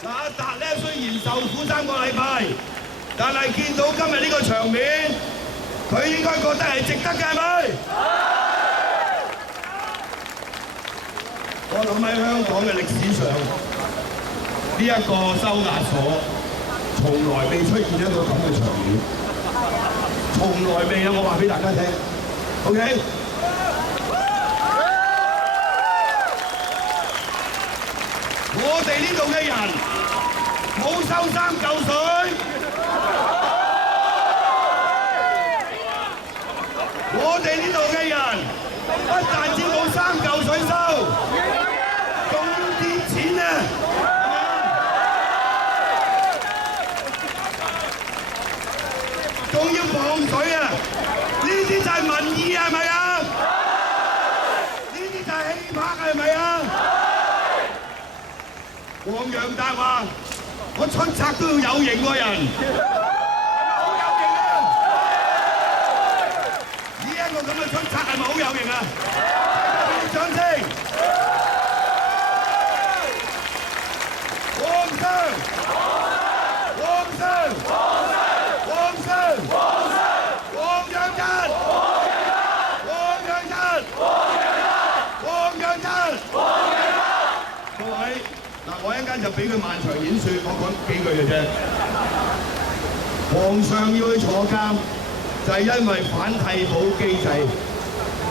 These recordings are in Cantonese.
嗱，阿達咧雖然受苦3個禮拜，但係見到今日呢個場面，佢應該覺得係值得嘅，係咪？我諗喺香港嘅歷史上，呢一個收押所從來未出現一個咁嘅場面，從來未有，我話俾大家聽 ，OK？ 我哋呢度嘅人冇收3嚿水，我哋呢度嘅人不但止冇3嚿水收，仲要跌錢啊！仲要磅水啊！呢啲就係民意係咪啊？呢啲就係氣魄係咪啊？黃洋達話：我出冊都要有型個人，係咪好有型啊？呢一個咁嘅出冊係咪好有型啊？俾啲掌聲！黃生，黃生，黃生，黃洋達，黃洋達，黃洋達，各位。嗱，我一間就俾佢漫長演説，我講幾句嘅啫。皇上要去坐監，就係因為反替補機制。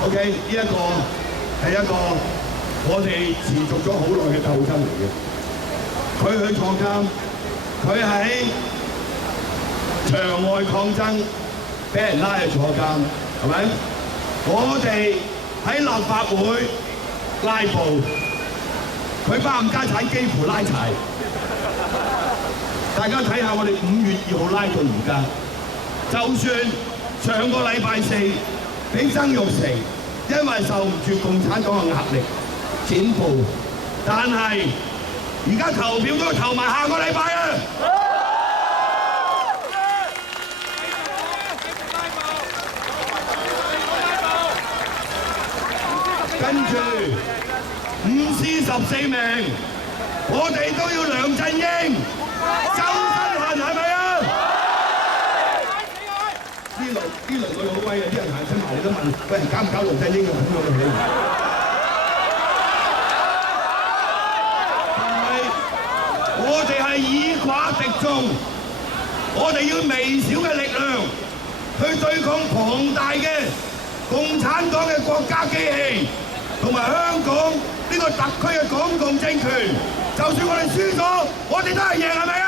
OK，呢一個係一個我哋持續咗好耐嘅鬥爭嚟嘅。佢去坐監，佢喺場外抗爭，俾人拉去坐監，係咪？我哋喺立法會拉布。佢包冚家產幾乎拉齊，大家睇下我哋5月2號拉到而家，就算上個禮拜4俾曾鈺成因為受唔住共產黨嘅壓力剪布，但係而家投票都要投埋下個禮拜啊！跟住。5司14名，我哋都要梁振英、周身痕係咪啊？呢輪佢好威啊！啲人行出埋嚟都問：喂，搞唔搞梁振英啊？咁樣嘅嘢。我哋係以寡敵眾，我哋要微小嘅力量去對抗龐大嘅共產黨嘅國家機器，同埋香港。呢個特區嘅港共政權，就算我哋輸咗，我哋都係贏，係咪啊？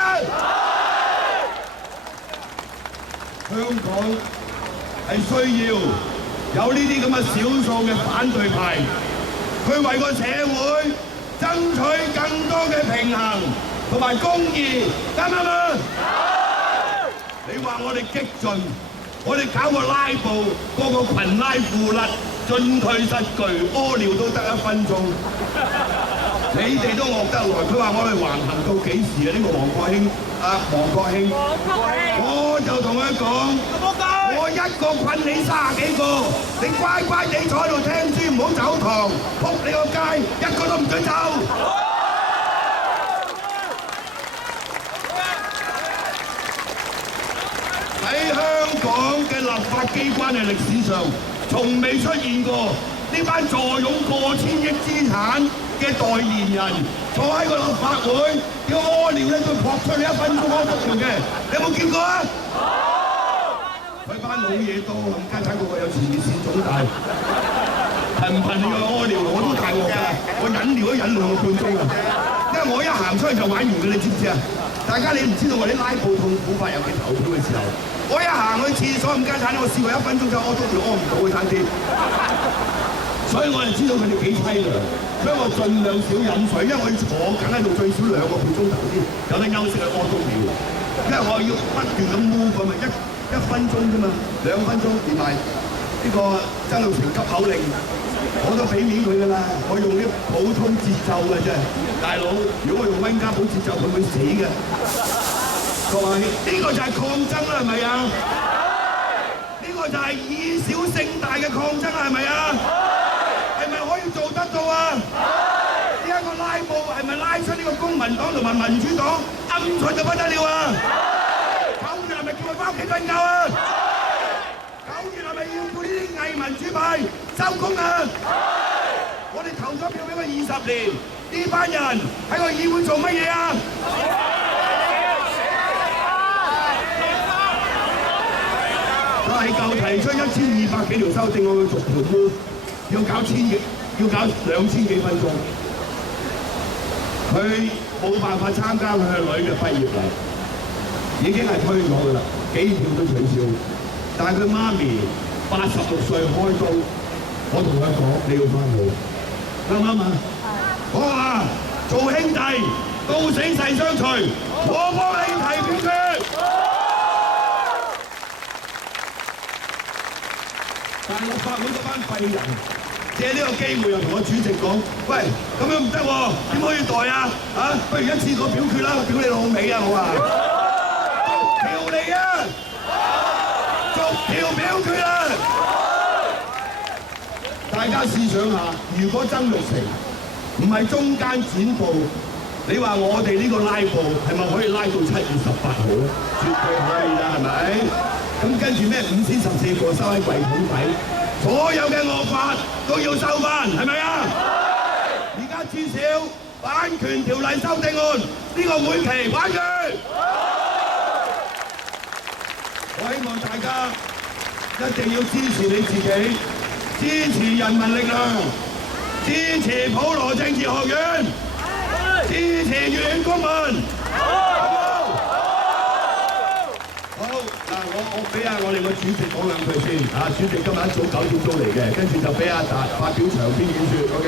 香港係需要有呢啲咁嘅少數嘅反對派，去為個社會爭取更多嘅平衡同埋公義，啱唔啱啊？你話我哋激進，我哋搞個拉布，個個群拉褲甩。進退失據，屙尿都得1分鐘，你哋都惡得來。佢話我哋橫行到幾時啊？呢個黃國興，我就同佢講，我一個困你30幾個，你乖乖地坐喺度聽書，唔好走堂，仆你個街，一個都唔准走。喺香港嘅立法機關嘅歷史上，從未出現過呢班坐擁過千億資產嘅代言人坐喺個立法會，要屙尿咧都撲出你1分鐘屙得尿嘅，你有冇見過啊？佢班老嘢多，冚家產個個有前列腺腫大，頻頻要屙尿，我都大鑊㗎，我忍尿都忍2個半鐘啊！因為我一行出去就玩完嘅，你知唔知啊？大家你唔知道我哋拉布痛苦法，尤其投票嘅時候。我一行去廁所冚家產，我試過1分鐘就屙到尿屙唔到嘅餐廳，所以我就知道佢哋幾凄涼。所以我盡量少飲水，因為我要坐緊喺度最少2個半鐘頭先有得休息去屙到尿。因為我要不斷咁 move 咁啊，一分鐘啫嘛，2分鐘連埋呢個曾鈺成急口令，我都俾面佢㗎啦。我用啲普通節奏嘅啫，大佬。如果我用溫家寶節奏，佢會死嘅。各位，呢個就係抗爭啦，係咪啊？呢個就係以小勝大嘅抗爭啦，係咪啊？係咪可以做得到啊？呢一個拉布係咪拉出呢個公公民黨同埋民主黨鵪鶉就不得了啊！9月係咪叫佢翻屋企瞓覺啊？9月係咪要叫呢啲偽民主派收工啊？我哋投咗票俾佢20年，呢班人喺個議會做乜嘢啊？大舊提出1200幾條修正案去逐條污，要搞2000幾分鐘。佢冇辦法參加佢嘅女嘅畢業禮，已經係推咗㗎啦，幾票都取消。但係佢媽咪86歲開刀，我同佢講你要翻去，啱唔啱啊？我話做兄弟到死誓相隨，我幫你提表決。但係立法會嗰班廢人借呢個機會又同我主席講：喂，咁樣唔得喎，點可以代啊？不如一次過表決啦！屌你老味啊！我話逐條嚟啊，逐條表決啊！大家試想下，如果曾鈺成唔係中間剪布，你話我哋呢個拉布係咪可以拉到7月18號咧？絕對可以啦，係咪？咁跟住咩5014個收喺櫃桶底，所有嘅惡法都要收翻，係咪啊？而家至少版權條例修訂案呢個會期玩完，我希望大家一定要支持你自己，支持人民力量，支持普羅政治學院，支持粵語公民。我俾下我哋個主席講兩句先，主席今日一早9點鐘嚟嘅，跟住就俾阿達發表長篇演説 ，OK。